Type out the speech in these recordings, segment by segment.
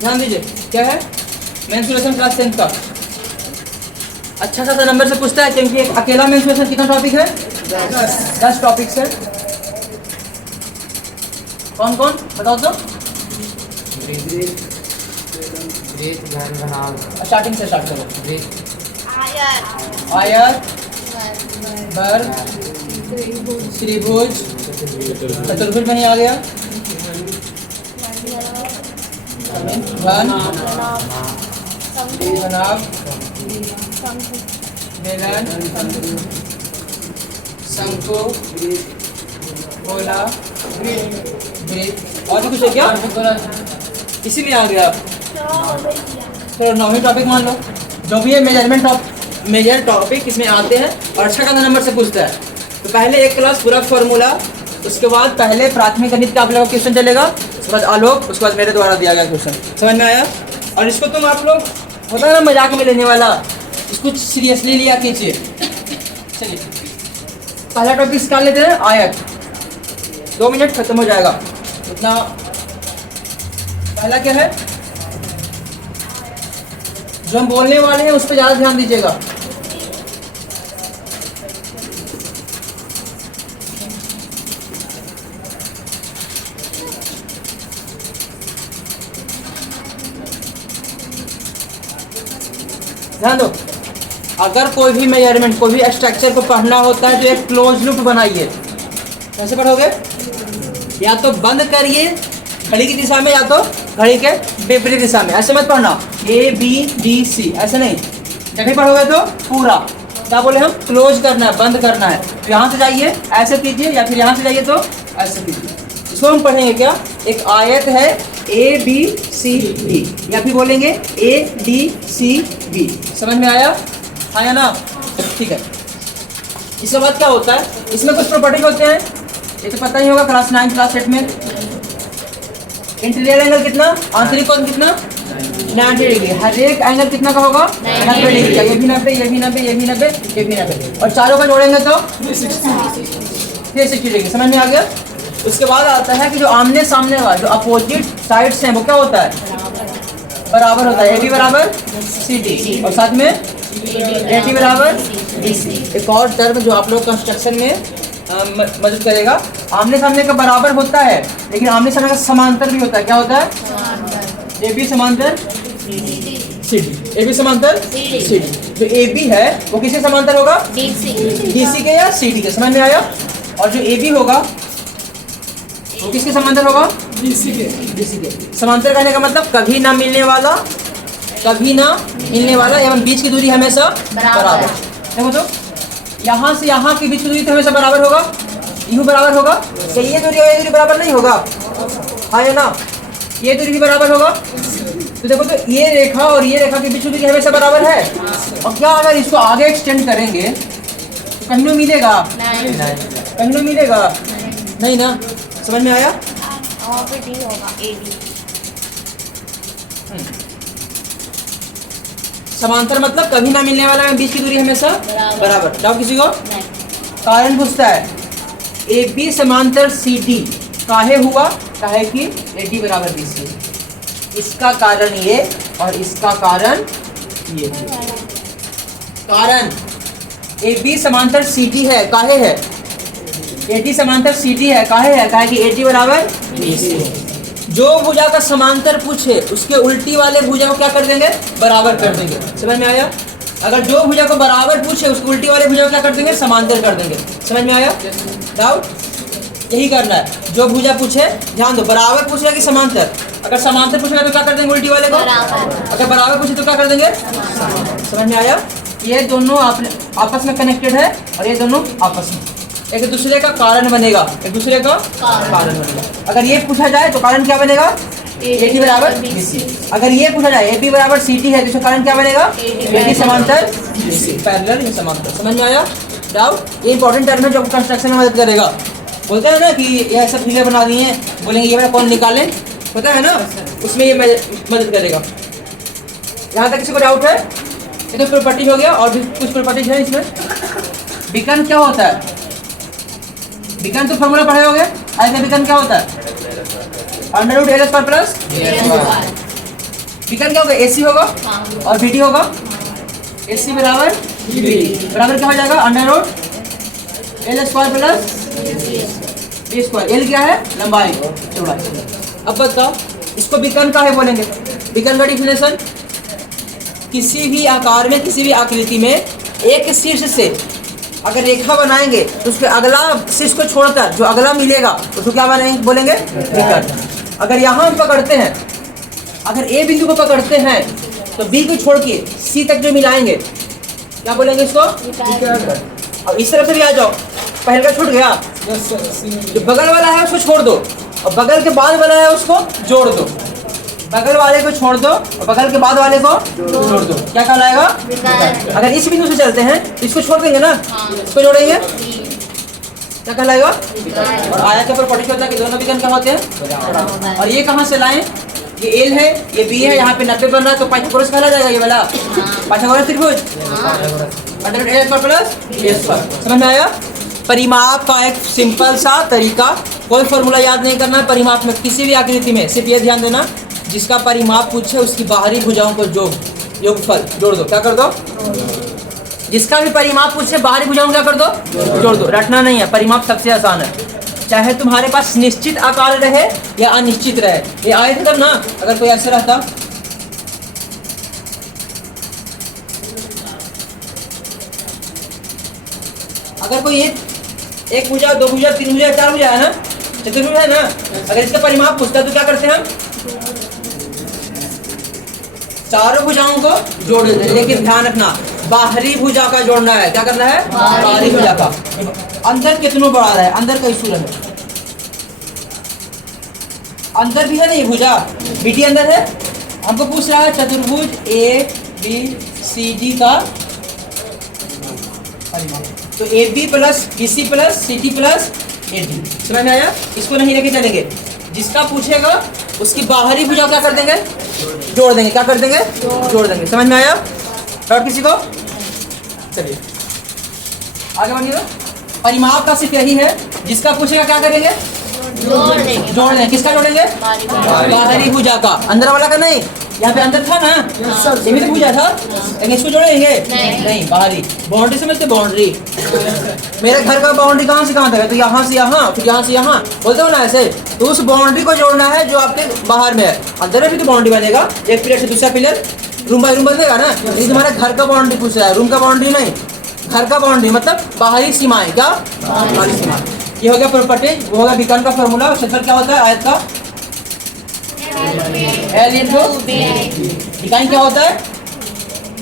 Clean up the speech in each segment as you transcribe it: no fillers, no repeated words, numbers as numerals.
ध्यान दीजिए क्या है, मेंस्ट्रुएशन क्लास 10 का अच्छा खासा नंबर से पूछता है, क्योंकि एक अकेला मेंस्ट्रुएशन कितना टॉपिक है, 10 टॉपिक है। कौन कौन बताओ तो, स्टार्टिंग से स्टार्ट करो। आयत, वर्ग, त्रिभुज, चतुर्भुज में ही आ गया, घन, घनाभ, बेलन, शंकु, गोला, वृत्त, और भी कुछ है क्या, इसी में आ गया। तो 9वीं टॉपिक मान लो, जो भी है मेजर टॉपिक इसमें आते हैं और अच्छा खासा नंबर से पूछता है। तो पहले एक क्लास पूरा फॉर्मूला, उसके बाद पहले प्राथमिक गणित का आप लोगों का क्वेश्चन चलेगा, उसके बाद आलोक, उसके बाद मेरे द्वारा दिया गया क्वेश्चन। समझ में आया? और इसको तुम आप लोग होता है ना मजाक में लेने वाला, इसको सीरियसली लिया कीजिए। चलिए पहला टॉपिक निकाल लेते हैं, आयत। 2 मिनट खत्म हो जाएगा इतना। पहला क्या है जो हम बोलने वाले हैं उस पर ज़्यादा ध्यान दीजिएगा। ध्यान दो, अगर कोई भी मेजरमेंट, कोई भी स्ट्रक्चर को पढ़ना होता है तो एक क्लोज लूप बनाइए। कैसे पढ़ोगे? या तो बंद करिए घड़ी की दिशा में, या तो घड़ी के विपरीत दिशा में। ऐसे मत पढ़ना ABDC, ऐसे नहीं। जब भी पढ़ोगे तो पूरा क्या बोले हम, क्लोज करना है, बंद करना है। तो यहाँ से जाइए ऐसे कीजिए, या फिर यहाँ से जाइए तो ऐसे कीजिए। इसको हम पढ़ेंगे क्या, एक आयत है ABCD, या फिर बोलेंगे ADCB। समझ में आया? आया ना? ठीक है। इसके बाद क्या होता है, इसमें कुछ प्रॉपर्टी होते हैं, ये तो पता ही होगा क्लास 9 क्लास 8 में। इंटीरियर एंगल कितना, आंतरिक कोण कितना, 90 डिग्री। हर एक एंगल कितना का होगा, 90 डिग्री का। ये भी 90, ये भी 90, ये भी 90, ये भी 90, और चारों का जोड़ेंगे तो 360 डिग्री। समझ में आ गया? उसके बाद आता है कि जो आमने सामने वाला, जो अपोजिट साइड्स हैं, वो क्या होता है, बराबर होता है। AB बराबर CD, और साथ में AD बराबर BC। एक और टर्म जो आप लोग कंस्ट्रक्शन में मदद करेगा, आमने सामने का बराबर होता है, लेकिन आमने सामने का समांतर भी होता है। क्या होता है? AB समांतर CD, AB समांतर CD। जो AB है वो किसके समांतर होगा, DC के या CD के। समझ में आया? और जो AB होगा वो किसके समांतर होगा, DC के। समांतर कहने का मतलब कभी ना मिलने वाला, कभी ना मिलने वाला, एवं बीच की दूरी हमेशा बराबर। देखो तो यहाँ से यहाँ के बीच की दूरी तो हमेशा बराबर होगा, यूँ बराबर होगा। क्या ये दूरी और ये दूरी बराबर नहीं होगा? हाँ या ना? ये दूरी भी बराबर होगा। तो देखो तो ये रेखा और ये रेखा के बीच की दूरी हमेशा बराबर है। और क्या अगर इसको आगे एक्सटेंड करेंगे तो कहीं मिलेगा, कहीं मिलेगा नहीं ना? समझ में आया? समांतर मतलब कभी ना मिलने वाला, बीच की दूरी हमेशा बराबर। डाउट किसी को? कारण पूछता है AB समांतर CD काहे हुआ, काहे कि AD बराबर BC। इसका कारण ये और इसका कारण ये। कारण AB समांतर CD है, काहे है? AD समांतर CD है, काहे है? काहे कि AD बराबर BC। जो भुजा का समांतर पूछे उसके उल्टी वाले भुजा को क्या कर देंगे, बराबर कर देंगे। समझ में आया? अगर जो भुजा को बराबर पूछे उसके उल्टी वाले भुजा को क्या कर देंगे, समांतर कर देंगे। समझ में आया? डाउट? यही करना है। जो भुजा पूछे, ध्यान दो, बराबर पूछेगा कि समांतर। अगर समांतर पूछेगा तो क्या कर देंगे, उल्टी वाले को। अगर बराबर पूछे तो क्या कर देंगे, समझ में आया? ये दोनों आपस में कनेक्टेड है और ये दोनों आपस में एक दूसरे का कारण बनेगा, एक दूसरे का कारण बनेगा। अगर ये पूछा जाए तो कारण क्या बनेगा, AD बराबर BC। अगर ये पूछा जाए AB बराबर CD है तो इसका कारण क्या बनेगा, AD समांतर BC, पैरेलल या समांतर। समझ में आया? डाउट? ये इंपॉर्टेंट टर्म है जो कंस्ट्रक्शन में मदद करेगा। बोलते हैं ना कि ये ऐसा फिगर बना दिए हैं, बोलेंगे ये वाला कौन निकालें, पता है ना, उसमें ये मदद करेगा। यहाँ तक किसी को डाउट है? ये तो प्रॉपर्टी हो गया, और भी कुछ प्रॉपर्टीज है इसमें। विकर्ण क्या होता है? विकर्ण तो फॉर्मूला पढ़े होंगे। ऐसे विकर्ण क्या होता है, √L² प्लस विकर्ण क्या होगा, AC होगा और BD होगा, AC बराबर BD बराबर क्या हो जाएगा, under root L square plus B square. L क्या है, लंबाई चौड़ाई। अब बताओ इसको विकर्ण काहे बोलेंगे। विकर्ण का डिफिनेशन, किसी भी आकार में किसी भी आकृति में एक शीर्ष से अगर रेखा बनाएंगे तो उसके अगला शीर्ष को छोड़कर जो अगला मिलेगा उसको क्या बनाएंगे, बोलेंगे विकर्ण। अगर यहाँ हम पकड़ते हैं, अगर A बिंदु को पकड़ते हैं तो B को छोड़ के C तक जो मिलाएंगे क्या बोलेंगे इसको, अब इस तरफ से भी आ जाओ, पहले का छूट गया, जो बगल वाला है उसको छोड़ दो और बगल के बाद वाला है उसको जोड़ दो, बगल वाले को छोड़ दो और बगल के बाद वाले को जोड़ दो, क्या कहलाएगा। अगर इस बिंदु से चलते हैं तो इसको छोड़ देंगे ना, इसको जोड़ेंगे क्या कहलाएगा। और आयत के ऊपर पॉइंट होता है कि दोनों विकर्ण क्या होते हैं। और ये कहाँ से लाएं, ये L है ये B है, यहाँ पे 90 बन रहा है तो पाइथागोरस कहला जाएगा ये वाला, पाइथागोरस त्रिभुज under root A square plus B square. समझ में आया। परिमाप का एक सिंपल सा तरीका, कोई फॉर्मूला याद नहीं करना है परिमाप में, किसी भी आकृति में सिर्फ ये ध्यान देना जिसका परिमाप पूछे उसकी बाहरी भुजाओं को योगफल जोड़ दो, क्या कर दो, जिसका भी परिमाप पूछे बाहरी भुजाओं क्या कर दो, जोड़ दो। रटना नहीं है, परिमाप सबसे आसान है, चाहे तुम्हारे पास निश्चित आकार रहे या अनिश्चित रहे। ये आए थे तब ना, अगर कोई ऐसे रहता, अगर कोई एक भुजा, दो भुजा, तीन भुजा, चार भुजा है ना, चतुर्भुज है ना, अगर इसका परिमाप पूछता है तो क्या करते हैं हम, चारों भुजाओं को जोड़ देते हैं। लेकिन ध्यान रखना बाहरी भुजा का जोड़ना है, क्या करना है, बाहरी भुजा का। अंदर कितना बढ़ा रहा है, अंदर का इशू है, अंदर भी है ना ये भुजा, BD अंदर है, हमको पूछ रहा है चतुर्भुज ABCD का परिमाप, तो AB plus BC plus CD plus AD। समझ में आया। इसको नहीं लेके चलेंगे, जिसका पूछेगा उसकी बाहरी भुजा क्या कर देंगे, जोड़ देंगे, क्या कर देंगे, जोड़ देंगे। समझ में आया। और किसी को, चलिए आगे बढ़िए। परिमाप का सिर्फ यही है, जिसका पूछेगा क्या करेंगे, जोड़ देंगे। किसका जोड़ेंगे, बाहरी भुजा का, अंदर वाला का नहीं। यहाँ पे अंदर था ना, ये भी तो भुजा था, लेकिन इसको जोड़ेंगे नहीं, बाहरी। बाउंड्री समझते, बाउंड्री, मेरे घर का बाउंड्री कहाँ से कहाँ तक है, तो यहाँ से यहाँ, फिर यहाँ से यहाँ, बोलते हो ना ऐसे, तो उस बाउंड्री को जोड़ना है जो आपके बाहर में है। अंदर में भी तो बाउंड्री बनेगा, एक पिलर से दूसरा पिलर, रूम बाई रूम बनेगा ना। ये तुम्हारा घर का बाउंड्री पूछ रहा है, रूम का बाउंड्री नहीं, घर का बाउंड्री मतलब बाहरी सीमाएं, क्या बाहरी सीमाएं। ये हो गया प्रॉपर्टी, वो होगा विकर्ण का फॉर्मूला। क्षेत्रफल क्या होता है आयत का, L इंटू इकाई क्या होता है,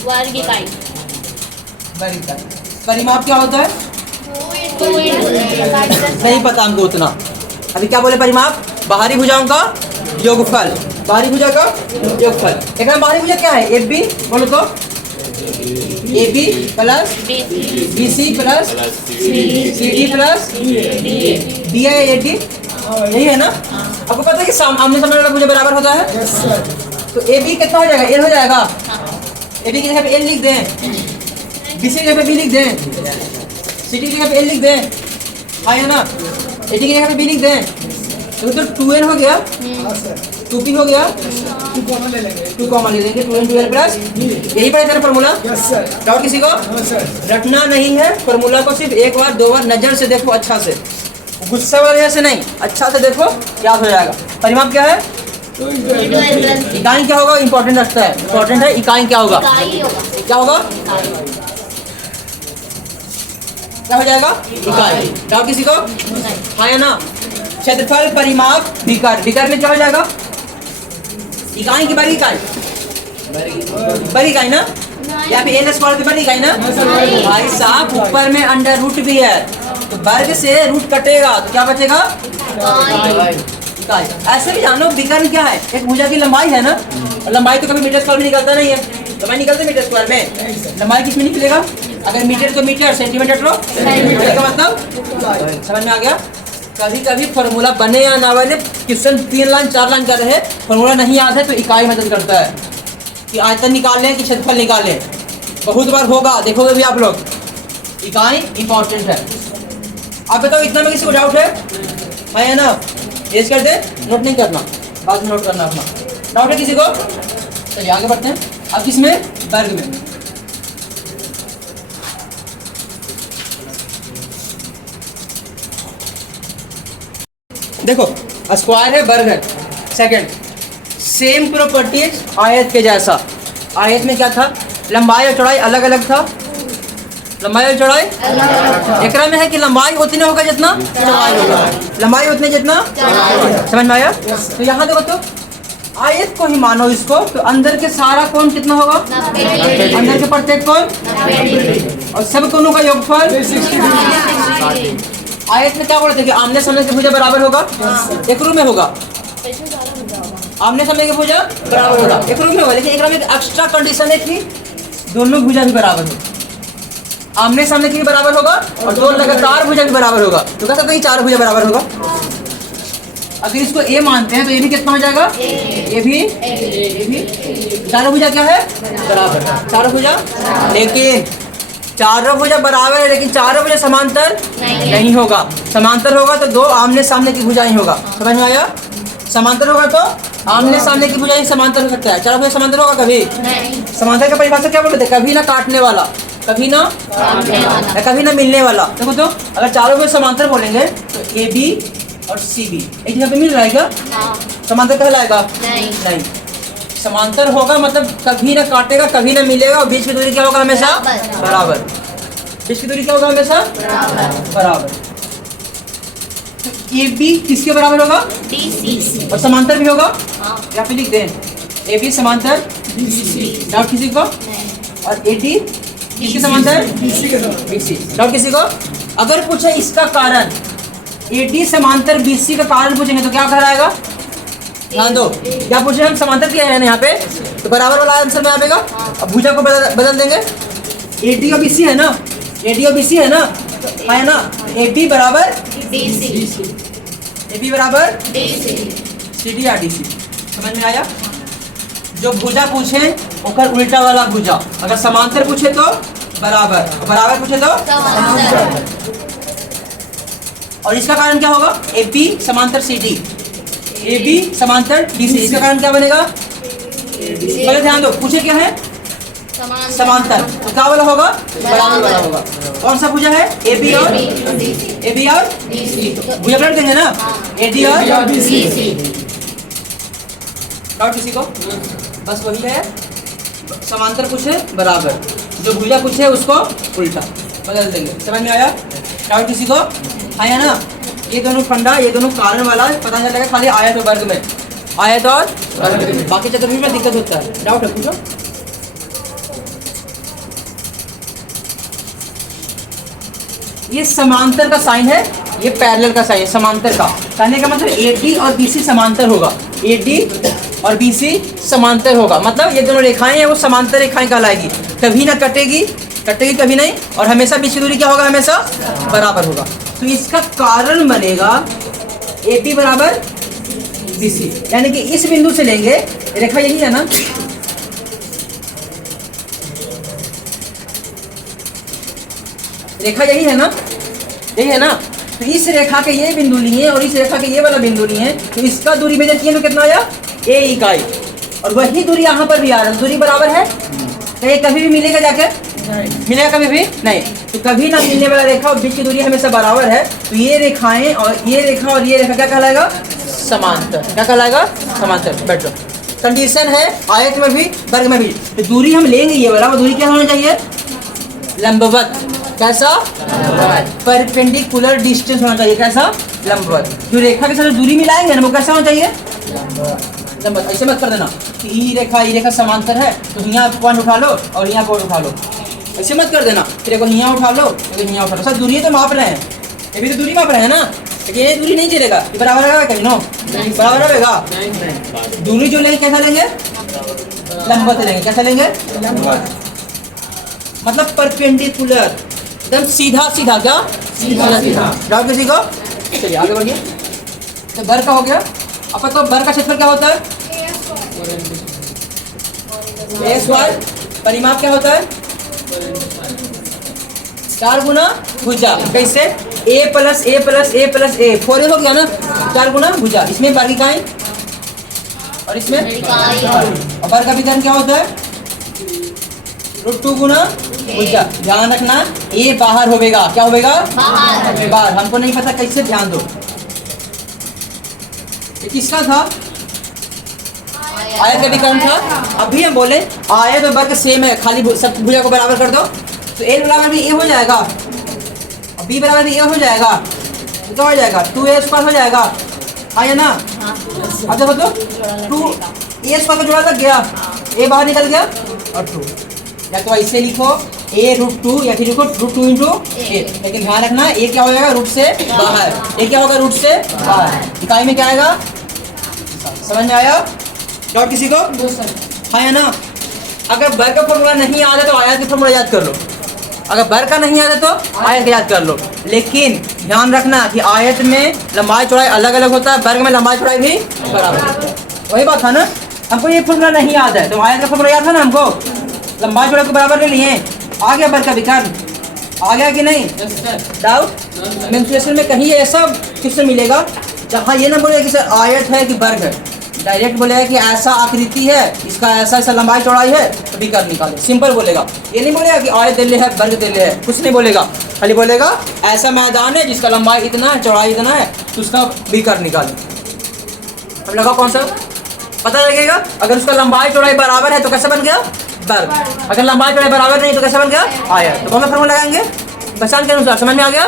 वर्ग इकाई। परिमाप क्या होता है, नहीं पता हमको उतना। अभी क्या बोले, परिमाप बाहरी भुजाओं का योगफल, बाहरी भुजा का योगफल। एक बाहरी भुजा क्या है, AB बोलो तो, AB plus BC plus CD plus DI AD, यही है ना। आपको पता है कि आमने सामने वाला भुजा बराबर होता है, तो AB कितना हो जाएगा, L हो जाएगा। AB की जगह पे L लिख दें, BC की जगह पे B लिख दें, CD की जगह पे L लिख दें, हाँ या ना, AD की जगह पे B लिख दें, तो 2N हो गया, 2P हो गया, 2 कॉमन ले लेंगे, 2N 2L प्लस, यही पढ़े थे फॉर्मूला। डाउट किसी को, रटना नहीं है फॉर्मूला को, सिर्फ एक बार दो बार नजर से देखो, अच्छा से, गुस्सा वाले से नहीं, अच्छा से देखो, याद हो जाएगा। परिमाप क्या है, इकाई क्या होगा, इंपॉर्टेंट रखता है, इंपॉर्टेंट है। इकाई क्या होगा, क्या होगा, क्या हो जाएगा, इकाई। डाउट किसी को, हाँ या ना। क्षेत्रफल परिमाप विकर्ण, विकर्ण में क्या हो जाएगा, इकाई की बड़ी इकाई, बड़ी इकाई ना, यहाँ पे L स्क्वायर की बड़ी इकाई ना। भाई साहब ऊपर में अंडर रूट भी है, तो वर्ग से रूट कटेगा तो क्या बचेगा, इकाई। ऐसे भी जानो विकर्ण क्या है, एक भुजा की लंबाई है ना, और लंबाई तो कभी मीटर स्क्वायर में निकलता नहीं है, लंबाई निकलते मीटर स्क्वायर में, लंबाई किस में निकलेगा, अगर मीटर तो मीटर, सेंटीमीटर तो सेंटीमीटर का मतलब समझ में आ गया। कभी कभी फॉर्मूला बने या ना बने, क्वेश्चन 3 लाइन 4 लाइन कर रहे, फॉर्मूला नहीं याद है तो इकाई मदद करता है कि आयतन निकाल लें कि क्षेत्रफल निकाल लें। बहुत बार होगा, देखोगे भी आप लोग, इकाई इंपॉर्टेंट है। आप बताओ इतना में किसी को डाउट है ना, रेज कर दे, नोट नहीं करना, बाद में नोट करना अपना। डाउट है किसी को, चलिए आगे बढ़ते हैं। अब किसमें? वर्ग में। देखो स्क्वायर है, वर्ग है। सेकंड, सेम प्रॉपर्टीज आयत के जैसा। आयत में क्या था? लंबाई और चौड़ाई अलग अलग था। लंबाई और चौड़ाई एकरा में है कि लंबाई उतने होगा जितना चौड़ाई होगा, लंबाई उतने जितना। समझ में आया? तो यहाँ देखो तो आयत को ही मानो इसको, तो अंदर के सारा कोण कितना होगा? अंदर के प्रत्येक कोण और सब कोणों का योगफल। आयत में क्या बोलते हैं कि आमने सामने की भुजा बराबर होगा, एक रूप में होगा। आमने सामने की भुजा बराबर होगा, एक रूप में होगा। लेकिन एक में एक्स्ट्रा कंडीशन है कि दोनों भुजा भी बराबर हो। आमने सामने की भी बराबर होगा और दो लगातार भुजा भी बराबर होगा। तो कह सकते हैं 4 भुजा बराबर होगा। अगर इसको ए मानते हैं तो ये भी कितना हो जाएगा? ये भी चारों भुजा क्या है? बराबर। चारों भुजा, लेकिन चारों भुजा बराबर है लेकिन चारों भुजा समांतर नहीं होगा। समांतर होगा तो दो आमने सामने की भुजा ही होगा। समझ में आया? समांतर होगा तो आमने सामने की भुजा ही समांतर हो सकता है। चारों भुजा समांतर होगा कभी? समांतर का परिभाषा क्या बोलते हैं? कभी ना काटने वाला, कभी ना कभी ना मिलने वाला। देखो तो अगर चारों भुजा समांतर बोलेंगे तो ए बी और सी बी एक जगह पे मिल जाएगा, समांतर कहलाएगा? नहीं। समांतर होगा मतलब कभी ना काटेगा, कभी ना मिलेगा और बीच की दूरी क्या होगा? हमेशा बराबर। बीच की दूरी क्या होगा? हमेशा बराबर। तो ए बी किसके बराबर होगा? DC। और समांतर भी होगा। यहाँ पे लिख दें ए बी समांतर डाउट किसी को? और ए डी किसके समांतर? BC। डाउट किसी को? अगर पूछे इसका कारण AD समांतर BC का कारण पूछेंगे तो क्या कहलाएगा? ध्यान दो, क्या पूछे? हम समांतर किया है ना यहाँ पे, तो बराबर वाला आंसर में आएगा। अब भुजा को बदल देंगे। AD और BC है ना, AD और BC है ना, है ना? AB बराबर DC। AB बराबर DC। CD या DC। समझ में आया? जो भुजा पूछे ओकर उल्टा वाला भुजा। अगर समांतर पूछे तो बराबर, बराबर पूछे तो समांतर। और इसका कारण क्या होगा? AB समांतर CD, AB समांतर DC। इसका कारण क्या बनेगा? पहले ध्यान दो, पूछे क्या है? समांतर। तो क्या वाला होगा? बराबर वाला होगा। कौन सा भुजा है? AB और DC। भुजा पलट देंगे ना, AD और DC। डाउट किसी को? बस वही है, समांतर पूछे बराबर, जो भुजा पूछे उसको उल्टा बदल देंगे। समझ में आया? डाउट किसी को? आया ना? ये दोनों फंडा, ये दोनों कारण वाला पता चलेगा खाली आयत और वर्ग में। आयत और वर्ग में, बाकी चतुर्भुज में दिक्कत होता है। डाउट है? पूछो। ये समांतर का साइन है, ये पैरेलल का साइन है। समांतर का कहने का मतलब AD और BC समांतर होगा। AD और BC समांतर होगा मतलब ये दोनों रेखाएं हैं वो समांतर रेखाएं कहलाएगी। कभी ना कटेगी कभी नहीं, और हमेशा बीच की दूरी क्या होगा? हमेशा बराबर होगा। तो इसका कारण बनेगा AB बराबर BC, यानी कि इस बिंदु से लेंगे, रेखा यही है ना, रेखा यही है ना, यही है ना। तो इस रेखा के ये बिंदु लिए और इस रेखा के ये वाला बिंदु लिए, तो इसका दूरी मेजर किए तो कितना आया? A इकाई। और वही दूरी यहाँ पर भी आ रहा है, दूरी बराबर है। तो ये कभी भी मिलेगा जाके? मिलेगा कभी भी नहीं। तो कभी ना मिलने वाला रेखा और बीच की दूरी हमेशा बराबर है। तो ये रेखाएं और ये रेखा और ये रेखा क्या कहलाएगा? समांतर। क्या कहलाएगा? समांतर। बैठो, कंडीशन है आयत में भी वर्ग में भी। तो दूरी हम लेंगे ये वाला, वो दूरी क्या होना चाहिए? लंबवत। कैसा? परपेंडिकुलर डिस्टेंस होना चाहिए। कैसा? लंबवत। जो रेखा के साथ दूरी मिलाएंगे ना वो कैसा होना चाहिए? लंबवत। ऐसे मत कर देना कि ई रेखा समांतर है तो यहाँ पॉइंट उठा लो और यहाँ पॉइंट उठा लो, ऐसे मत कर देना। फिर एक यहाँ उठा लो, एक यहाँ उठा लो। सर दूरी तो माप रहे हैं, ये भी तो दूरी माप रहे हैं ना, लेकिन ये दूरी नहीं चलेगा। ये बराबर रहेगा कहीं? नो, बराबर रहेगा। दूरी जो लेंगे कैसा लेंगे? लंबवत लेंगे। कैसा लेंगे? लंबवत। मतलब परपेंडिकुलर, एकदम सीधा सीधा। क्या? सीधा सीधा। डाउट किसी को? चलिए आगे बढ़िए। तो वर्ग का हो गया। अब तो वर्ग का क्षेत्रफल क्या होता है? A square. परिमाप क्या होता है? 4 गुना भुजा। कैसे? A plus A plus A plus A, 4A हो गया ना, 4 गुना भुजा। इसमें वर्ग इकाई और इसमें इकाई। और वर्ग का विकर्ण क्या होता है? √2 गुना भुजा। ध्यान रखना ए बाहर होगा, क्या होगा? बाहर। बाहर। हमको नहीं पता कैसे, ध्यान दो। ये किसका था? आयत का विकर्ण था। अभी हम बोले आयत और वर्ग सेम है, खाली सब भुजा को बराबर कर दो तो a बराबर भी a हो जाएगा और b बराबर भी a हो जाएगा, तो क्या हो जाएगा? 2a² हो जाएगा, हाँ या ना? अब देखो तो 2a² का जोड़ा लग गया, a बाहर निकल गया और 2, या तो ऐसे लिखो a√2 या फिर लिखो √2 × a, लेकिन ध्यान रखना a क्या हो जाएगा? रूट से बाहर। a क्या होगा? रूट से बाहर। इकाई में क्या आएगा? समझ में आया? डाउट किसी को? हाँ या ना? अगर वर्ग का फॉर्मूला नहीं आता तो आयत का फॉर्मूला याद कर लो, अगर वर्ग का नहीं आता तो आयत का याद कर लो। लेकिन ध्यान रखना कि आयत में लंबाई चौड़ाई अलग अलग होता है, वर्ग में लंबाई चौड़ाई भी बराबर होता है। वही बात था ना, हमको ये फॉर्मूला नहीं याद है तो आयत का फॉर्मूला याद था ना हमको, लंबाई चौड़ाई को बराबर ले लिए, आ गया वर्ग का विकर्ण, आ गया कि नहीं? डाउट? मेंस्ट्रुएशन में कहीं ऐसा क्वेश्चन मिलेगा जहाँ ये ना बोलेगा कि सर आयत है कि वर्ग है, डायरेक्ट बोलेगा कि ऐसा आकृति है, इसका ऐसा ऐसा लंबाई चौड़ाई है, तो विकर्ण निकालो, सिंपल बोलेगा। ये नहीं बोलेगा कि आयत दिल्ली है वर्ग दिल्ली है, कुछ नहीं बोलेगा, खाली बोलेगा ऐसा मैदान है जिसका लंबाई इतना है चौड़ाई इतना है, तो उसका विकर्ण निकालो। अब लगा कौन सा? पता लगेगा। अगर उसका लंबाई चौड़ाई बराबर है तो कैसे बन गया? वर्ग। अगर लंबाई चौड़ाई बराबर नहीं तो कैसे बन गया? आयत। तो कौन सा फॉर्मूला लगाएंगे? पहचान के अनुसार। समझ में आ गया?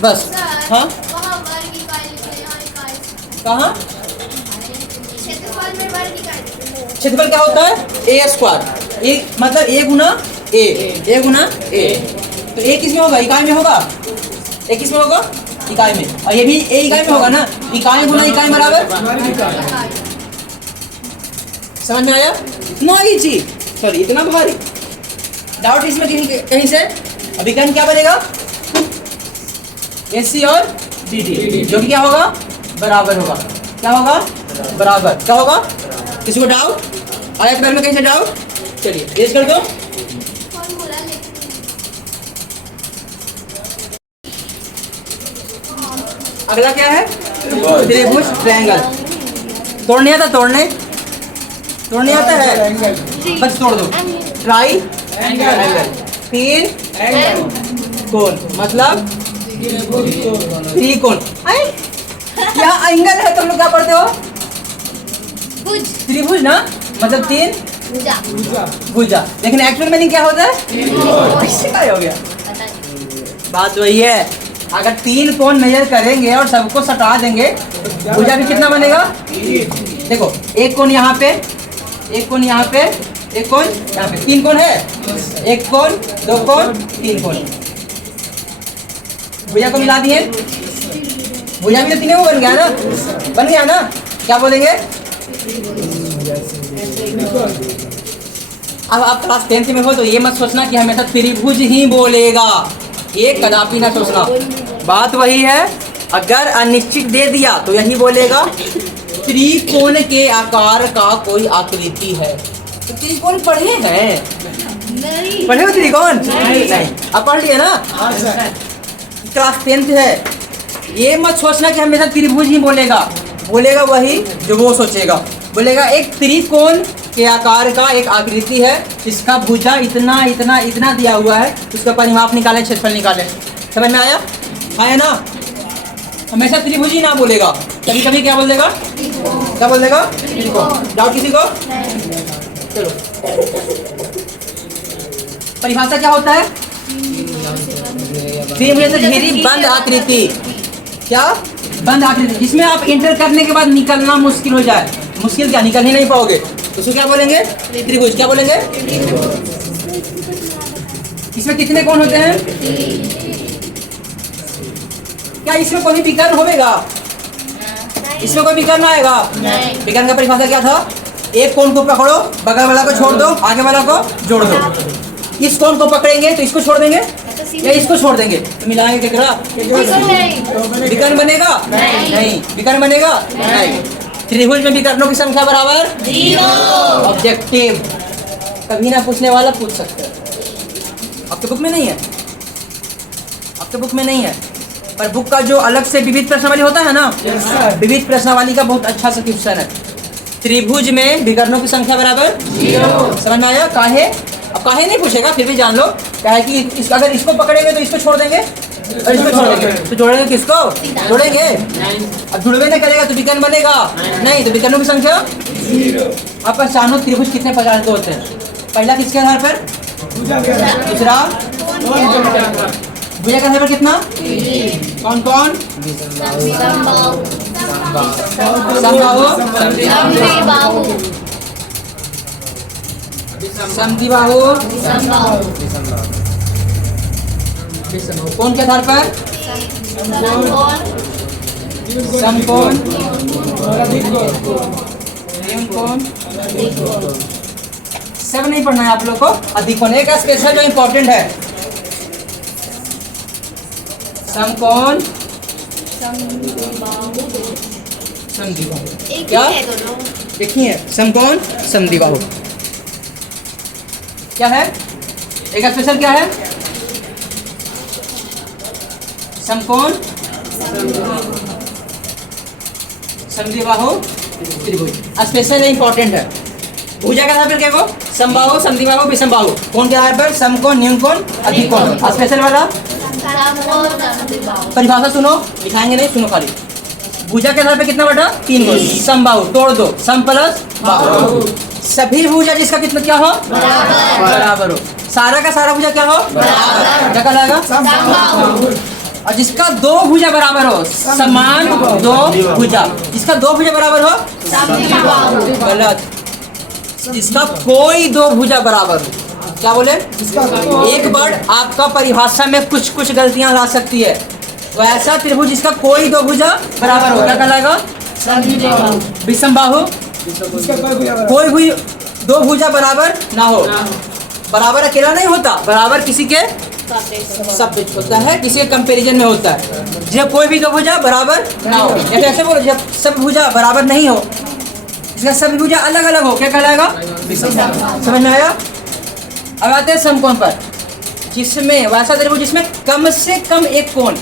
बस। हाँ कहाँ? क्षेत्रफल क्या होता है? a²। ए मतलब a Guna a Guna a। तो a किस में होगा? इकाई में होगा। a किस में होगा? इकाई में। और ये भी a इकाई में होगा ना, इकाई गुना इकाई बराबर। समझ में आया? इतना इजी, सॉरी इतना भारी। डाउट इसमें कहीं से? अभी विकर्ण क्या बनेगा? AC और DD, जो कि क्या होगा? बराबर होगा। क्या होगा? बराबर। क्या होगा? किसी को डाउट? आयत वर्ग में कहीं से डाउट? चलिए पेश कर दो। अगला क्या है? त्रिभुज, ट्रायंगल। तोड़ने आता? तोड़ने आता है? बस तोड़ दो। ट्राई एंगल, तीन कोण, मतलब त्रिकोण। यहाँ एंगल है, तुम लोग क्या पढ़ते हो? त्रिभुज ना, मतलब तीन भुजा। लेकिन एक्चुअल मीनिंग क्या होता है? इससे क्या हो गया? बात वही है, अगर तीन कोण मेजर करेंगे और सबको सटा देंगे तो भुजा भी कितना बनेगा? देखो एक कोण यहाँ पे, एक कोण यहाँ पे, एक कोण यहाँ पे, तीन कोण है, एक कोण, दो कोण, तीन कोण। भुजा को मिला दिए, भुजा भी तो तीनों को बन गया ना, बन गया ना? क्या बोलेंगे? अब आप क्लास 10th में हो तो ये मत सोचना कि हमेशा त्रिभुज ही बोलेगा, ये कदापि ना सोचना। बात वही है, अगर अनिश्चित दे दिया तो यही बोलेगा त्रिकोण के आकार का कोई आकृति है। तो त्रिकोण पढ़े हैं? नहीं। पढ़े हो त्रिकोण? नहीं। अब पढ़ लिए ना? क्लास 10th है, ये मत सोचना कि हमेशा त्रिभुज ही बोलेगा, बोलेगा वही जो वो सोचेगा। बोलेगा एक त्रिकोण के आकार का एक आकृति है जिसका भुजा इतना इतना इतना दिया हुआ है, उसका परिमाप निकाले, क्षेत्रफल निकाले। समझ में आया? हाँ ना? हमेशा त्रिभुज ही ना बोलेगा, कभी कभी क्या बोल देगा? क्या बोल देगा? त्रिकोण। डाउट किसी को? चलो, परिभाषा क्या होता है? त्रिभुज से घिरी बंद आकृति। क्या? बंद आकृति, जिसमें आप इंटर करने के बाद निकलना मुश्किल हो जाए। मुश्किल क्या, निकल ही नहीं पाओगे, उसको क्या बोलेंगे? त्रिभुज। क्या बोलेंगे? इसमें कितने कोण होते हैं? क्या इसमें कोई विकर्ण होगा? इसमें कोई विकर्ण आएगा? विकर्ण का परिभाषा क्या था? एक कोण को पकड़ो, बगल वाला को छोड़ दो, आगे वाला को जोड़ दो। इस कोण को पकड़ेंगे तो इसको छोड़ देंगे या इसको छोड़ देंगे, तो मिलाएंगे क्या? विकर्ण बनेगा? नहीं। विकर्ण बनेगा? नहीं। त्रिभुज में विकर्णों की संख्या बराबर 0। ऑब्जेक्टिव, कभी ना पूछने वाला पूछ सकते हैं। आपके बुक में नहीं है, आपके बुक में नहीं है, पर बुक का जो अलग से विविध प्रश्नावली होता है ना, विविध प्रश्नावली का बहुत अच्छा सा क्वेश्चन है, त्रिभुज में विकर्णों की संख्या बराबर 0। समझ में आया? काहे? अब काहे नहीं पूछेगा, फिर भी जान लो क्या है कि अगर इसको पकड़ेंगे तो इसको छोड़ देंगे और इसको छोड़ देंगे, तो जोड़ेंगे किसको? जोड़ेंगे। अब जुड़वे नहीं करेगा तो विकर्ण बनेगा नहीं, तो विकर्णों की संख्या 0। अब पहचानो त्रिभुज कितने प्रकार के होते हैं। पहला किसके आधार पर? दूसरा भुजा के आधार पर कितना? कौन कौन? समबाहु, समद्विबाहु, कौन के आधार पर? समकोण, कोण, सब नहीं पढ़ना है आप लोग को। अधिक कोण एक स्पेशल जो इम्पोर्टेंट है, समकोण, समद्विबाहु। क्या देखिए? समकोण, समद्विबाहु क्या है? एक स्पेशल क्या है? समकोण, समद्विबाहु त्रिभुज स्पेशल है, इंपॉर्टेंट है। भुजा के आधार पर क्या को? समबाहु, समद्विबाहु, विषमबाहु। कौन के आधार पर? समकोण, न्यूनकोण, अधिकोण। स्पेशल वाला परिभाषा सुनो, लिखाएंगे नहीं, सुनो खाली। भुजा के आधार पर कितना बटा? 3 गुण। समबाहु तोड़ दो, सम प्लस बाहु। सभी भुजा जिसका कितना क्या हो? बराबर हो। सारा का सारा भुजा क्या हो? क्या कहलाएगा? और जिसका दो भुजा बराबर हो, समान दो भुजा। जिसका दो भुजा बराबर हो, गलत। जिसका कोई दो भुजा बराबर हो, क्या बोले? एक वर्ड आपका परिभाषा में कुछ कुछ गलतियां ला सकती है। वैसा त्रिभुज जिसका कोई दो भुजा बराबर हो, क्या कहलाएगा? विषमबाहु, कोई भी दो भुजा बराबर ना हो। बराबर अकेला नहीं होता, बराबर किसी के सापेक्ष होता है, किसी के कंपैरिजन में होता है। जब कोई भी दो भुजा बराबर ना हो, ऐसे बोलो जब सब भुजा बराबर नहीं हो, इसका सब भुजा अलग अलग हो, क्या कहलाएगा? समझ में आया? अब आते हैं समकोण पर, जिसमें वैसा त्रिभुज जिसमें कम से कम एक कोण,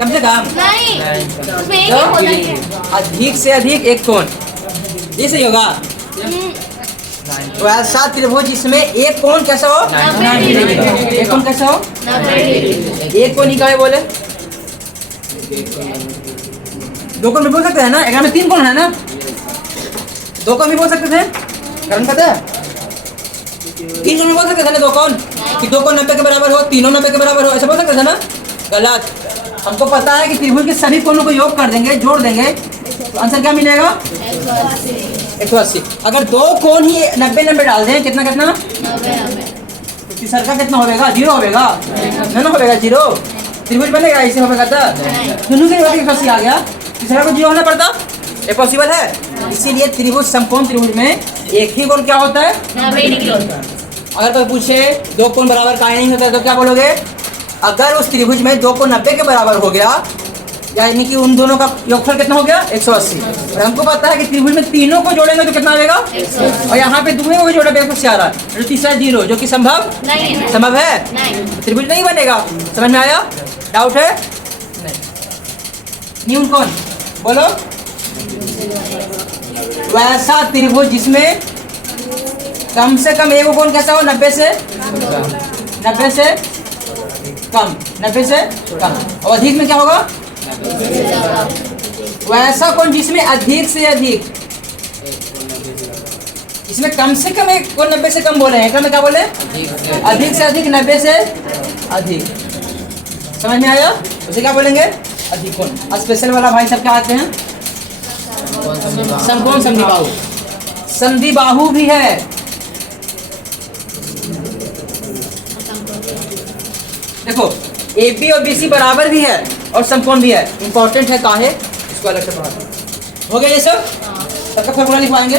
कम से कम अधिक से अधिक एक कोण, ये सही होगा। वैसा त्रिभुज जिसमें एक कोण कैसा हो? 90 डिग्री। एक कोण कैसा हो? 90 डिग्री। एक कोण ही का है बोले? दो कोण भी बोल सकते हैं ना, एक में 3 कोण है ना, दो कोण भी बोल सकते थे। कारण पता है? 3 कोण भी बोल सकते थे ना, दो कोण कि दो कोण 90 के बराबर हो, तीनों 90 के बराबर हो, ऐसा बोल सकते थे ना। गलत। हमको पता है कि त्रिभुज के सभी कोणों को योग कर देंगे, जोड़ देंगे, तो आंसर क्या मिलेगा? 180। अगर दो कोण ही 90-90 डाल दें, कितना कितना? 90। तो तीसरा का कितना होगा? 0 होगा ना, होगा 0। त्रिभुज बनेगा ऐसे होगा था, दोनों के 180 आ गया, तीसरा को 0 होना पड़ता, ये पॉसिबल है। इसीलिए त्रिभुज समकोण त्रिभुज में एक ही कोण क्या होता है? 90 डिग्री होता है। अगर कोई पूछे दो कोण बराबर काहे नहीं होता है, तो क्या बोलोगे? अगर उस त्रिभुज में दो कोण 90 के बराबर हो गया, यानी कि उन दोनों का योगफल कितना हो गया? 180। और हमको पता है कि त्रिभुज में तीनों को जोड़ेंगे तो कितना आएगा? 180। और यहाँ पे दूसरे को भी जोड़ा 180 आ रहा है, तो तीसरा 0, जो कि संभव नहीं है। संभव है नहीं, त्रिभुज नहीं बनेगा। समझ में आया? डाउट है? न्यून कोण बोलो। वैसा त्रिभुज जिसमें कम से कम एक कोण कैसा हो? 90 से कम, 90 से कम। और अधिक में क्या होगा? वैसा कोण जिसमें अधिक से अधिक, इसमें कम से कम एक कोण 90 से कम बोले हैं, में क्या बोले? अधिक से अधिक, 90 से अधिक। समझ में आया? उसे क्या बोलेंगे? अधिक कोण। स्पेशल वाला भाई सब क्या आते हैं? समकोण, समद्विबाहु। समद्विबाहु भी है। देखो AB और BC बराबर भी है और समकोण भी है। इंपॉर्टेंट है काहे, इसको अलग से पढ़ा। हो गया ये सब? सबका फॉर्मूला लिखवाएंगे।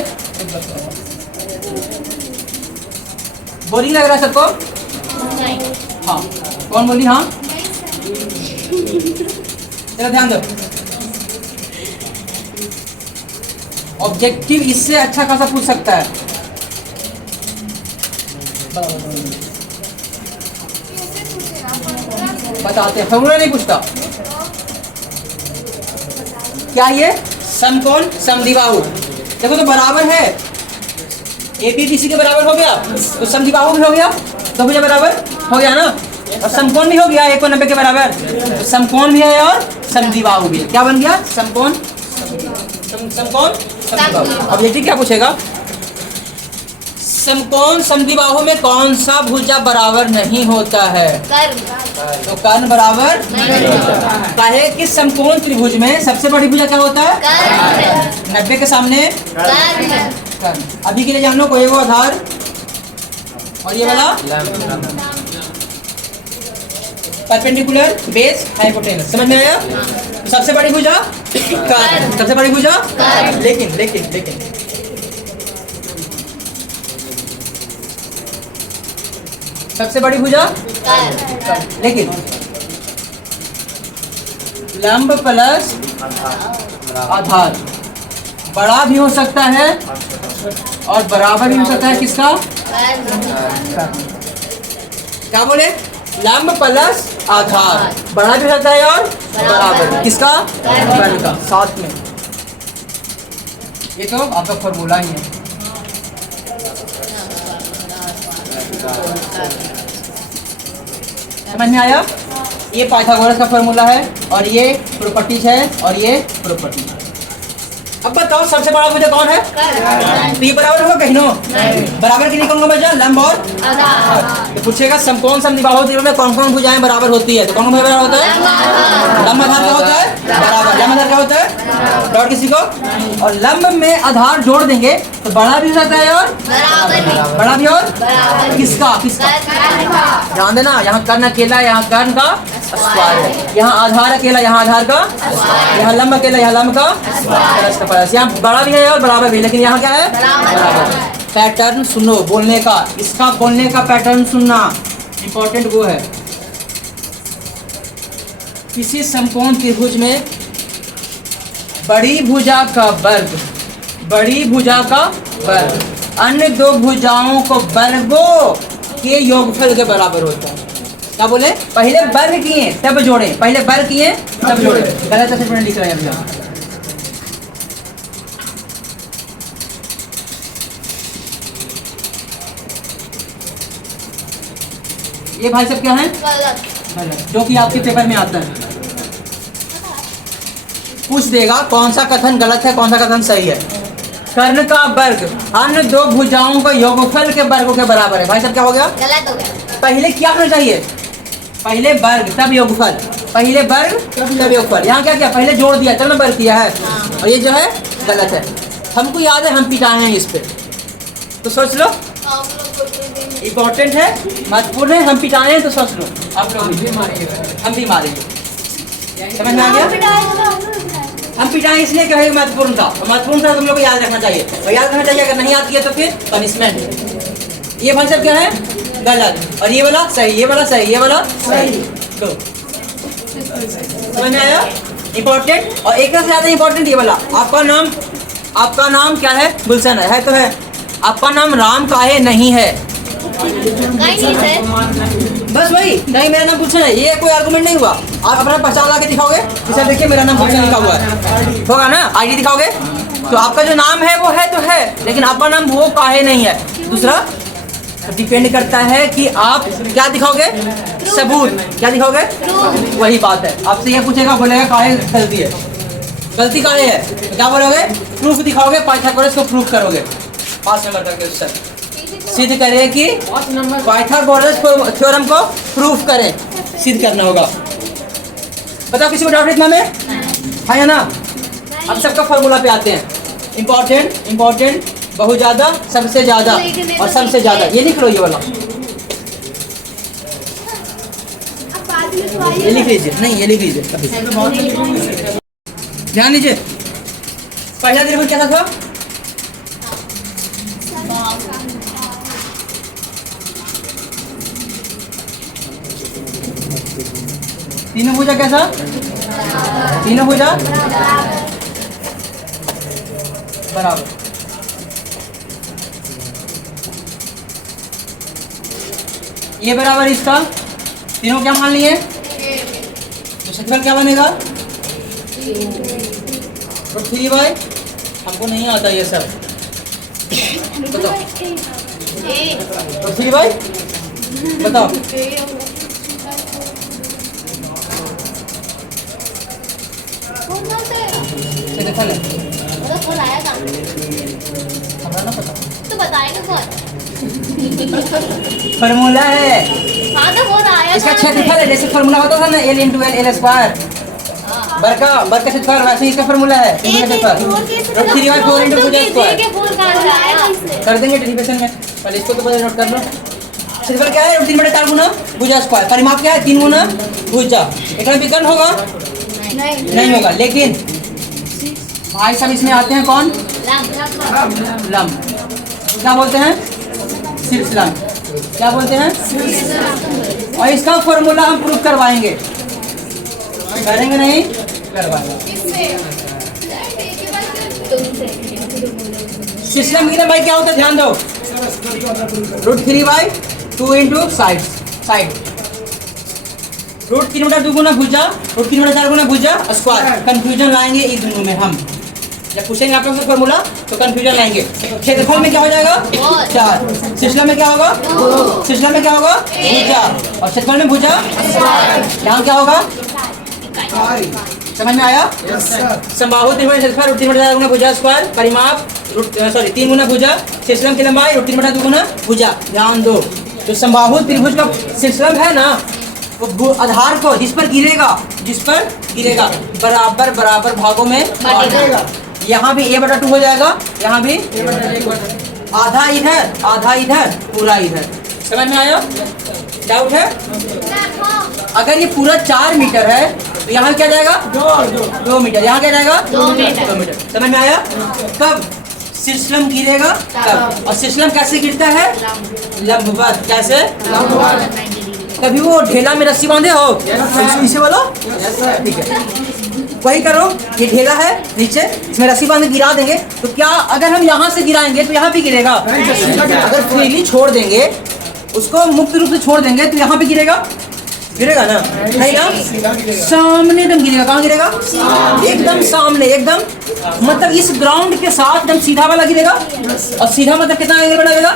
बोरिंग लग रहा है सबको? हाँ, कौन बोली? हाँ, चलो ध्यान दो। ऑब्जेक्टिव इससे अच्छा खासा पूछ सकता है। बताते हैं, फॉर्मूला नहीं पूछता। क्या ये? समकोण, समद्विबाहु। देखो तो बराबर है, ए बी बी सी के बराबर हो गया तो समद्विबाहु भी हो गया, तो भुजा बराबर हो गया ना, और समकोण भी हो गया 190 के बराबर, तो समकोण भी है और समद्विबाहु भी है। क्या बन गया? समकोण समकोण समद्विबाहु। अब देखिए क्या पूछेगा, समकोण समद्विबाहु में कौन सा भुजा बराबर नहीं होता है? कर्ण। तो कर्ण बराबर नहीं होता। काहे कि समकोण त्रिभुज में सबसे बड़ी भुजा क्या होता है? कर्ण। 90 के सामने कर्ण। कर्ण। अभी के लिए जान लो, कोई वो आधार और ये वाला परपेंडिकुलर बेस हाइपोटेनस, समझ में आया? तो सबसे बड़ी भुजा कर्ण, सबसे बड़ी भुजा कर्ण। लेकिन लेकिन लेकिन सबसे बड़ी भुजा कर्ण। लेकिन लंब प्लस आधार बड़ा भी हो सकता है और बराबर भी हो सकता है किसका? कर्ण। क्या बोले? लंब प्लस आधार बड़ा भी हो सकता है और बराबर किसका? कर्ण का साथ में। ये तो आपका फॉर्मूला ही है। समझ में आया? ये पाइथागोरस का फॉर्मूला है और ये प्रॉपर्टीज है और ये प्रॉपर्टी। अब बताओ सबसे बड़ा भुजा कौन है? कर्ण। तो ये बराबर होगा कहीं नो? बराबर की नहीं कहूंगा मैं, लंब और आधार। ये पूछेगा समकोण समद्विबाहु त्रिभुज में कौन कौन भुजाएं बराबर होती है, तो कौन कौन भुजा बराबर होता है? लंब आधार क्या होता है? बराबर। लंब आधार क्या होता है? डॉट किसी को, और लंब में आधार जोड़ देंगे तो बड़ा भी हो जाता है और बराबर। बड़ा भी और बराबर। किसका किसका? कर्ण का। ध्यान देना, यहाँ कर्ण अकेला, यहाँ कर्ण का स्क्वायर है, यहाँ आधार अकेला, यहाँ आधार का, यहाँ लंब अकेला, यहाँ लंब का प्लस का प्लस। यहाँ बड़ा भी है और बराबर भी, लेकिन यहाँ क्या है? बराबर। पैटर्न सुनो बोलने का, इसका बोलने का पैटर्न सुनना इंपॉर्टेंट वो है। किसी समकोण त्रिभुज में बड़ी भुजा का वर्ग, बड़ी भुजा का वर्ग अन्य दो भुजाओं को वर्गों के योगफल के बराबर होता है। क्या बोले? पहले वर्ग किए तब जोड़े, पहले वर्ग किए तब जोड़े। गलत ऐसे लिख रहे हैं अभी। ये भाई सब क्या है? गलत। जो कि आपके पेपर में आता है, पूछ देगा कौन सा कथन गलत है कौन सा कथन सही है। कर्ण का वर्ग अन्य दो भुजाओं का योगफल के वर्गों के बराबर है। भाई सब क्या हो गया? गलत हो गया। पहले क्या होना चाहिए? पहले वर्ग तब योगफल, पहले वर्ग तब योगफल। यहाँ क्या किया? पहले जोड़ दिया तब ना वर्ग किया है, और ये जो है गलत है। हमको याद है, हम पिटाए हैं इस पे, तो सोच लो। इम्पोर्टेंट है, महत्वपूर्ण है, हम पिटाए हैं तो सोच लो। आप लोग भी मारेंगे, हम भी मारेंगे। समझ में आ गया? हम पिटाए इसलिए कहे महत्वपूर्ण था, महत्वपूर्ण था तुम लोग को याद रखना चाहिए, और याद रखना चाहिए। अगर नहीं याद किया तो फिर पनिशमेंट। ये भाई सब क्या है? गलत, और ये वाला सही, ये वाला सही, ये वाला सही। तो समझ में आया? इम्पोर्टेंट, और एक से ज्यादा इम्पोर्टेंट ये वाला। आपका नाम क्या है? गुलशन है तो है। आपका नाम राम काहे नहीं है? नहीं सर। बस वही नहीं, मेरा नाम गुलशन है, ये कोई आर्गुमेंट नहीं हुआ। आप अपना पहचान ला के दिखाओगे, सर देखिए मेरा नाम गुलशन लिखा हुआ है, होगा ना? आईडी दिखाओगे तो आपका जो नाम है वो है तो है, लेकिन आपका नाम वो काहे नहीं है। दूसरा डिपेंड करता है कि आप क्या दिखाओगे, सबूत क्या दिखाओगे। वही बात है, आपसे ये पूछेगा, बोलेगा काहे गलती है, गलती काहे है, तो क्या बोलोगे? प्रूफ दिखाओगे, पाइथागोरस को प्रूफ करोगे। 5 नंबर का क्वेश्चन सिद्ध करें कि पाइथागोरस थ्योरम को प्रूफ करें, सिद्ध करना होगा। बताओ किसी को डाउट इतना में है ना? अब सबका फॉर्मूला पे आते हैं। इंपॉर्टेंट, बहुत ज्यादा, सबसे ज्यादा और सबसे ज्यादा। ये लिख लो, ये वाला ये लिख लीजिए, नहीं ये लिख लीजिए, ध्यान दीजिए। पहला त्रिभुज क्या था? तीनों भुजा कैसा? तीनों भुजा बराबर। ये बराबर इसका, तीनों क्या मान लिए? तो क्षेत्रफल क्या बनेगा? 3/2 हमको नहीं आता ये सब। बताओ ए तो भाई बताओ। कौन से ये देखा ले, मतलब कौन आएगा हमारा ना पता। तो बताएगा कौन। फॉर्मूला है हाँ तो कौन आया इसका, क्षेत्रफल है। जैसे फॉर्मूला होता था ना L × L L² बरका बरका क्षेत्रफल, वैसे ही इसका फॉर्मूला है। रूट 3/4 × भुजा स्क्वायर कर देंगे डेरिवेशन में। पहले इसको तो पहले नोट कर लो। क्षेत्रफल क्या है? रूट 3/4 गुना भुजा स्क्वायर। परिमाप क्या है? 3 गुना भुजा। इसमें विकर्ण होगा? नहीं होगा। लेकिन भाई साहब इसमें आते हैं कौन? लंब। क्या बोलते हैं? शीर्ष लंब। क्या बोलते हैं? और इसका फॉर्मूला हम प्रूफ करवाएंगे। करेंगे नहीं? करवाएंगे। शीर्ष लंब की लंबाई क्या होता है? ध्यान दो। Root 3/2 × side. रूट 3/2 गुना भुजा, रूट 3/4 गुना भुजा स्क्वायर। कंफ्यूजन लाएंगे इन दोनों में हम। जब पूछेंगे आप लोग से फॉर्मूला तो कंफ्यूजन लाएंगे। क्षेत्रफल में क्या हो जाएगा? 4। शीर्ष लंब में क्या होगा? शीर्ष लंब में क्या होगा? भुजा। और क्षेत्रफल में भुजा, यहाँ क्या होगा? समझ में आया? समबाहु त्रिभुज क्षेत्रफल रूट 3/4 गुना भुजा स्क्वायर। परिमाप 3 गुना भुजा। शीर्ष लंब की लंबाई रूट 3/2 गुना भुजा। ध्यान दो, जो समबाहु त्रिभुज का शीर्ष लंब है ना, वो आधार को जिस पर गिरेगा बराबर बराबर भागों में बांटेगा। यहाँ भी a/2 हो जाएगा, यहाँ भी आधा इधर पूरा इधर। समझ में आया? डाउट है? अगर ये पूरा 4 मीटर है तो यहाँ क्या जाएगा? 2 मीटर। यहाँ क्या जाएगा? 2 मीटर। समझ में आया? कब शीर्ष लंब गिरेगा तब। और शीर्ष लंब कैसे गिरता है? लंबवत। कैसे? कभी वो ढेला में रस्सी बांधे हो? इसे बोलो। ठीक है, वही करो। ये ढेला है नीचे, इसमें रस्सी बांध के गिरा देंगे तो क्या, अगर हम यहाँ से गिराएंगे तो यहाँ पे गिरेगा? अगर फ्रीली छोड़ देंगे, उसको मुक्त रूप से छोड़ देंगे तो यहाँ पे गिरेगा ना? नहीं ना? सामने एकदम गिरेगा। कहाँ गिरेगा? एकदम सामने, एकदम मतलब इस ग्राउंड के साथ एकदम सीधा वाला गिरेगा। और सीधा मतलब कितना एंगल बनाएगा?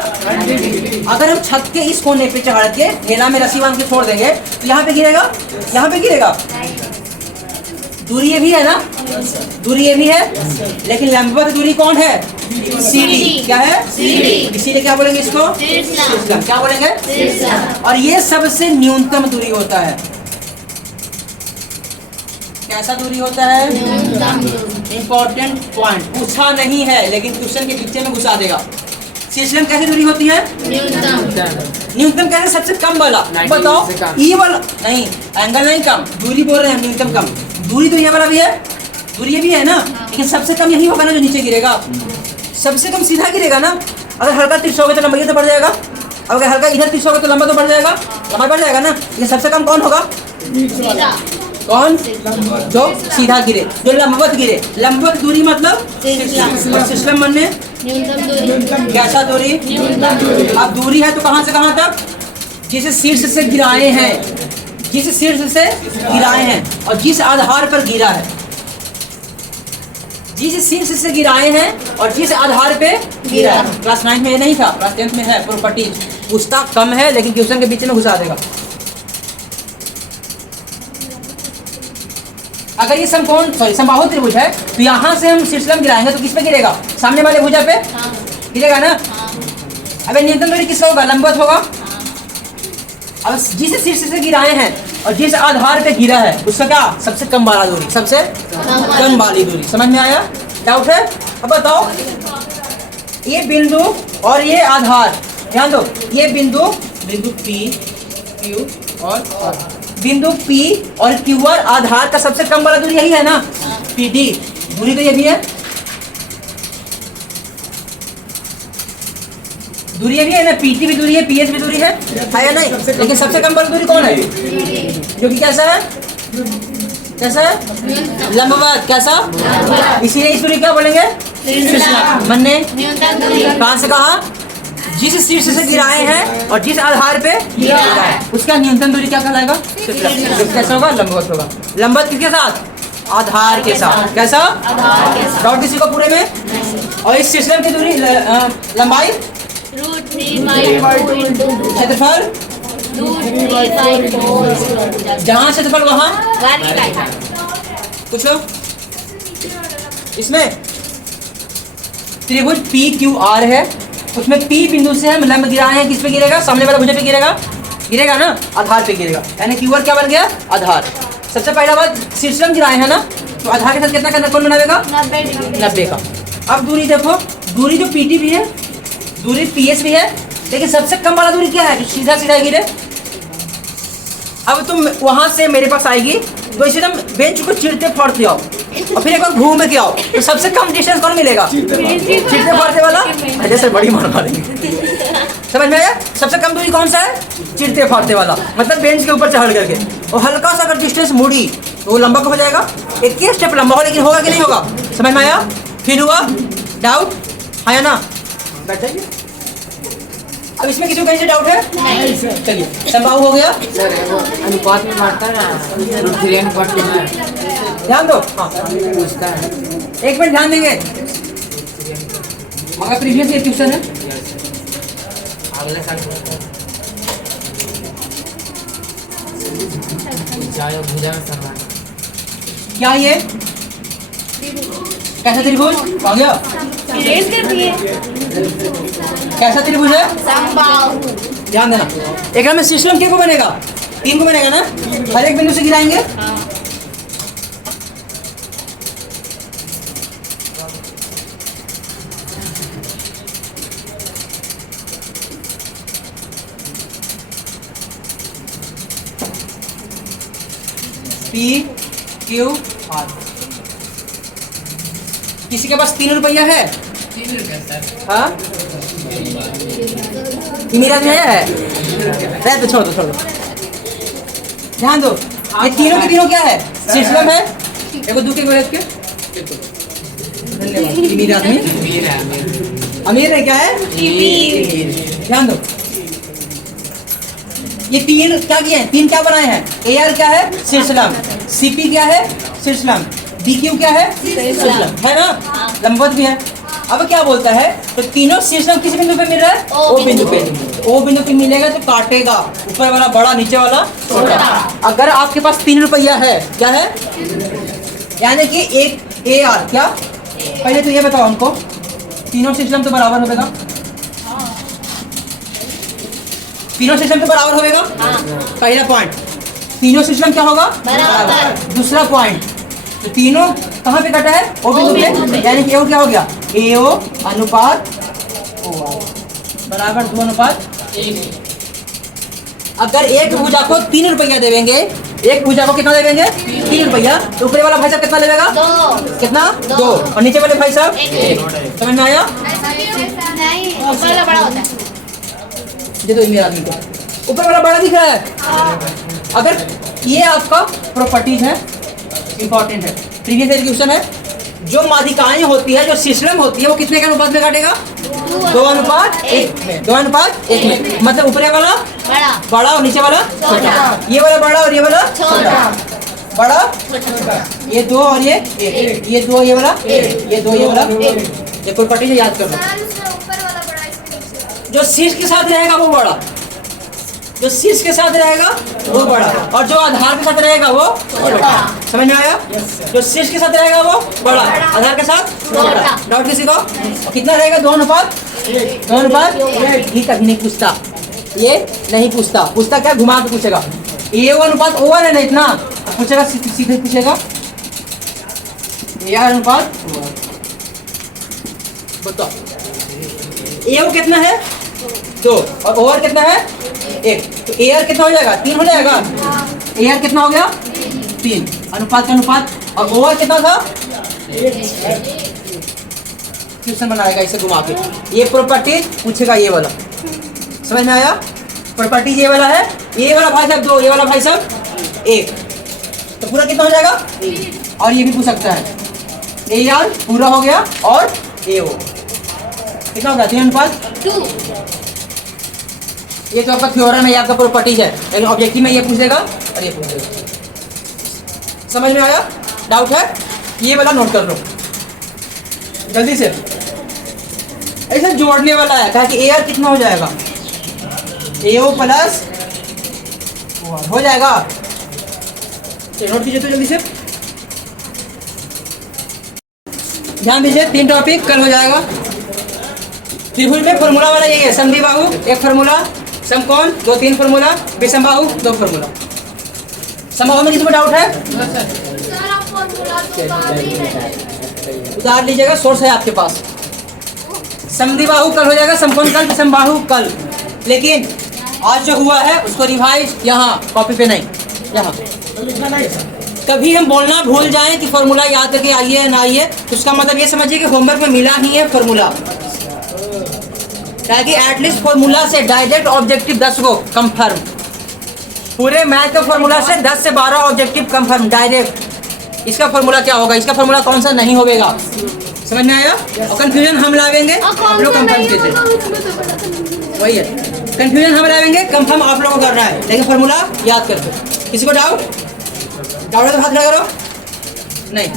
अगर हम छत के इस कोने पे चढ़ के ढेला में रस्सी बांध के छोड़ देंगे तो यहाँ पे गिरेगा? यहाँ पे गिरेगा। दूरी ये भी है ना? दूरी ये भी है, लेकिन लंबवत दूरी कौन है? CD। क्या है? इसीलिए क्या बोलेंगे इसको? शीर्ष लंब। क्या बोलेंगे? और ये सबसे न्यूनतम दूरी होता है। कैसा दूरी होता है? इंपॉर्टेंट पॉइंट पूछा नहीं है, लेकिन क्वेश्चन के पीछे में घुसा देगा। शीर्ष लंब कैसी दूरी होती है? न्यूनतम कैसे? सबसे कम वाला। बताओ। ये वाला नहीं, एंगल नहीं, कम दूरी बोल रहे हैं। न्यूनतम कम दूरी तो ये वाला भी है, दूरी ये भी है ना, लेकिन सबसे कम यही होगा ना जो नीचे गिरेगा। सबसे कम सीधा गिरेगा ना। अगर हल्का तिरछा होगा तो लंबाई तो बढ़ जाएगा। अगर हल्का इधर तिरछा होगा तो लंबा तो बढ़ जाएगा, लंबाई बढ़ जाएगा ना। ये सबसे कम कौन होगा? कौन? जो सीधा गिरे, जो लंबवत गिरे। लंबवत दूरी मतलब शीर्ष लंब बनने कैसा दूरी? अब दूरी है तो कहाँ से कहाँ तक? जिस शीर्ष से गिराए हैं, जिस शीर्ष से गिराए हैं और जिस आधार पर गिरा है। जिस शीर्ष से गिराए हैं और जिस आधार पे गिरा है। क्लास 9 में ये नहीं था, क्लास 10 में है। प्रॉपर्टीज पूछता कम है, लेकिन क्वेश्चन के बीच में घुसा देगा। अगर ये समबाहु त्रिभुज है तो यहाँ से हम शीर्ष लंब गिराएंगे तो किस पे गिरेगा? सामने वाले भुजा पे गिरेगा ना। अबे न्यूनतम दूरी किसका होगा? लंबवत होगा। अब जिस शीर्ष से गिराए हैं और जिस आधार पे गिरा है उसका क्या? सबसे कम वाला दूरी, सबसे कम वाली दूरी। समझ में आया? डाउट है? अब बताओ, ये बिंदु और ये आधार, ध्यान दो, ये बिंदु P, Q और बिंदु P और Q और आधार का सबसे कम वाला दूरी यही है ना, PD। दूरी तो ये भी है, दूरी ये भी है ना, PT भी दूरी है, PS भी दूरी है या नहीं? लेकिन सबसे कम वाली दूरी कौन है? जो कि कैसा है? कैसा है? लंबवत। कैसा? इसीलिए इस दूरी क्या बोलेंगे? मन्ने कहाँ से कहा? जिस शीर्ष से गिराए हैं और जिस आधार पे गिरा है उसका न्यूनतम दूरी क्या कहलाएगा? कैसा होगा? लंबवत होगा। लंबवत किसके साथ? आधार के साथ। कैसा? आधार के साथ। डाउट किसी को पूरे में? और इस सिस्टम की दूरी लंबाई √3/4 into क्षेत्रफल √3/4 जहाँ क्षेत्रफल वहाँ 1/. पूछो इसमें त्रिभुज PQR है, उसमें P बिंदु से हम लंब गिराए हैं, किस पे गिरेगा? सामने वाला भुजा पे गिरेगा, गिरेगा ना, आधार पे गिरेगा, यानी QR क्या बन गया? आधार। सबसे पहला बात शीर्षलंब गिराए हैं ना, तो आधार के साथ कितना करना कौन बनावेगा? 90 का। अब दूरी देखो, दूरी जो PT भी है, दूरी PS भी है, लेकिन सबसे कम वाला दूरी क्या है? जो सीधा सीधा गिरे। अब तुम वहां से मेरे पास आएगी तो इसे तुम बेंच को चिरते फाड़ते आओ और फिर एक बार घूम के आओ, तो सबसे कम डिस्टेंस कौन मिलेगा? चिरते फाड़ते वाला। जैसे बड़ी मार मारेंगे, समझ में आया? सबसे कम दूरी कौन सा है? चिरते फाड़ते वाला, मतलब बेंच के ऊपर चढ़ करके, और हल्का सा अगर डिस्टेंस मुड़ी तो वो लंबा कब हो जाएगा? एक ही स्टेप लंबा हो, लेकिन होगा कि नहीं होगा? समझ में आया? फिर हुआ डाउट? है या ना? बैठ जाइए। अब इसमें किसी को कहीं से डाउट है? नहीं। चलिए संभाव हो गया। सर वो अनुपात में मारता है ना, √3 अनुपात में है, ध्यान दो। हाँ पूछता है। एक मिनट ध्यान देंगे, मगर प्रीवियस ईयर क्वेश्चन है। अगले साल जाओ भुजा में सरवा। क्या ये कैसा त्रिभुज आ गया? कैसा त्रिभुज है? समबाहु। ध्यान देना, एक में शीर्षलंब कितने को बनेगा? 3 को बनेगा ना, हर एक बिंदु से गिराएंगे। PQR। किसी के पास 3 रुपया है? 3 रुपया सर। हाँ मेरा भी है, रह तो छोड़ दो। ध्यान दो, ये तीनों के तीनों क्या है? शीर्षलंब है। देखो दूसरे को रख के, धन्यवाद। अमीर आदमी, अमीर है, अमीर। अमीर है, क्या है? ध्यान दो, ये 3 क्या किए हैं? 3 क्या बनाए हैं? AR क्या है? शीर्षलंब। CP क्या है? शीर्षलंब। DQ क्या है? शीर्षलंब, है ना? लंबवत भी है। अब क्या बोलता है? तो तीनों शीर्षलंब किस बिंदु पे मिल रहा है? O बिंदु पे। O बिंदु पे मिलेगा तो काटेगा, ऊपर वाला बड़ा, नीचे वाला छोटा। अगर आपके पास 3 रुपया है, क्या है? यानी कि एक AR क्या? पहले तो ये बताओ हमको, तीनों शीर्षलंब तो बराबर होगा? तीनों शीर्षलंब तो बराबर होगा? पहला पॉइंट, तीनों शीर्षलंब क्या होगा? बराबर। दूसरा पॉइंट, तो तीनों कहाँ पे कटा है? O बिंदु पे, यानी कि AO क्या हो गया? AO अनुपात OR बराबर 2:1। अगर एक भुजा को 3 रुपया देंगे, एक भुजा को कितना देंगे? 3 रुपया, तो ऊपर वाला भाई साहब कितना लेगा? 2। कितना? 2। और नीचे वाले भाई साहब 1। समझ में आया? नहीं, ऊपर वाला बड़ा होता है। दे दो मेरे आदमी को, ऊपर वाला बड़ा दिख रहा है। अगर ये आपका प्रॉपर्टीज है, इंपॉर्टेंट है, प्रीवियस एजुकेशन है, जो माध्यिकाएं होती है, जो शीर्षलंब होती है, वो कितने के अनुपात में काटेगा? 2:1 में। 2:1 में, मतलब ऊपर वाला बड़ा और नीचे वाला छोटा। ये वाला बड़ा और ये वाला छोटा। बड़ा ये 2 और ये 1, ये 2 ये वाला 1, ये 2 ये वाला 1। ये प्रॉपर्टीज याद कर लो। जो शीर्ष के साथ रहेगा वो बड़ा, जो शीर्ष के साथ रहेगा वो बड़ा, और जो आधार के साथ रहेगा वो छोटा। समझ में आया? जो शीर्ष के साथ रहेगा वो बड़ा, आधार के साथ छोटा। डाउट किसी को? कितना रहेगा? 2:1। 2:1 ही कभी नहीं पूछता, ये नहीं पूछता। पूछता क्या? घुमा के पूछेगा। AO अनुपात OR है ना, इतना पूछेगा, सीधे पूछेगा AR अनुपात बताओ। AO कितना है? 2, और OR कितना है? 1। तो AR कितना हो जाएगा? 3 हो जाएगा। AR कितना हो गया? 3। अनुपात का अनुपात, और OR कितना था? क्वेश्चन बनाएगा इसे घुमा के, ये प्रॉपर्टी पूछेगा, ये वाला। समझ में आया? प्रॉपर्टी ये वाला है, ये वाला भाई साहब 2, ये वाला भाई साहब 1, तो पूरा कितना हो जाएगा? और ये भी पूछ सकता है, AR पूरा हो गया और AO कितना होगा? 3:2। ये तो आपका थ्योरम है, ये आपका प्रॉपर्टीज है, लेकिन ऑब्जेक्टिव में ये पूछ देगा और ये पूछ देगा। समझ में आया? डाउट है? ये वाला नोट कर लो जल्दी से। ऐसा जोड़ने वाला है, कहा कि ए आर कितना हो जाएगा, ए ओ प्लस हो जाएगा। नोट कीजिए तो जल्दी से, ध्यान दीजिए। 3 टॉपिक कल हो जाएगा। त्रिभुज में फॉर्मूला वाला यही है, समद्विबाहु 1 फार्मूला, समकोण 2-3 फार्मूला, विषमबाहु 2 फार्मूला। समबाहु में किसी को डाउट है? सर आप फॉर्मूला तो बाहर ही है। उतार लीजिएगा, सोर्स है आपके पास। समद्विबाहु कल हो जाएगा, समकोण कल, विषमबाहु कल। लेकिन आज जो हुआ है उसको रिवाइज यहाँ कॉपी पे नहीं, यहाँ कभी हम बोलना भूल जाएं कि फॉर्मूला याद करके आइए ना आइए, उसका मतलब ये समझिए कि होमवर्क में मिला ही है फॉर्मूला, ताकि एटलीस्ट फॉर्मूला से डायरेक्ट ऑब्जेक्टिव 10 को कंफर्म, पूरे मैथ का फॉर्मूला से 10 से 12 ऑब्जेक्टिव कंफर्म डायरेक्ट। इसका फॉर्मूला क्या होगा, इसका फॉर्मूला कौन सा नहीं होगा, समझ में आया? और कंफ्यूजन हम लावेंगे, आप लोग कंफर्म कीजिए। वही है, कंफ्यूजन हम लावेंगे, कंफर्म आप लोगों को करना है, लेकिन फॉर्मूला याद करके। किसी को डाउट है तो हाथ खड़ा करो। नहीं